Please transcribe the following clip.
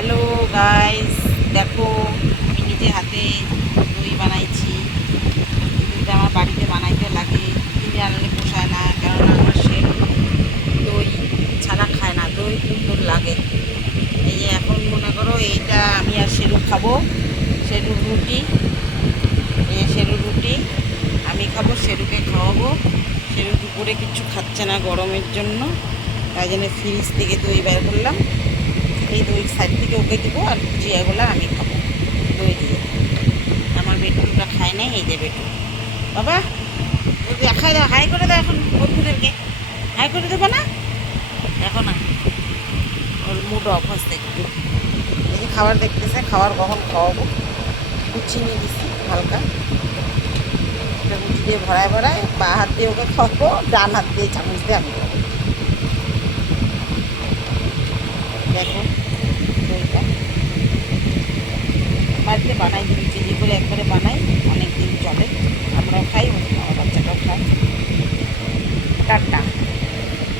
Hello guys, দেখো আমি নিজে হাতে দই বানাইছি। দইটা আমার বাড়িতে বানাইতে লাগে, কিনে আনলে পোষায় না, কেননা আমার সেরু দই ছাড়া খায় না, দই সুন্দর লাগে। এই যে এখন মনে করো এইটা আমি আর সেরু খাবো, সেরুর রুটি, এই যে সেরুর রুটি আমি খাবো, সেরুকে খাওয়াবো। সেরু দুপুরে কিছু খাচ্ছে না গরমের জন্য, তাই জন্য ফ্রিজ থেকে দই বের করলাম। এই দই সাইড থেকে ওকে দেবো, আর ভুজিয়াগুলো আমি খাবো দই দিয়ে। আমার বেটুটা খায় নাই, এই যে বেটু বাবা খাই দাও, হাই করে দাও এখন বন্ধুদেরকে, হাই করে দেবো না এখন না, ওর মুড অফ হচ্ছে একটু। এই যে খাবার দেখতেছে, খাবার কখন খাওয়াবো, কুচি নিয়ে দিচ্ছি হালকা, একটা কুচি দিয়ে ভরায় ভরায় বা হাত দিয়ে ওকে খাওয়াবো, ডান হাত দিয়ে চামচ দিয়ে আমি খাবো। দেখো দইটা বাড়িতে বানাই, 2 কেজি করে একবারে বানাই, অনেক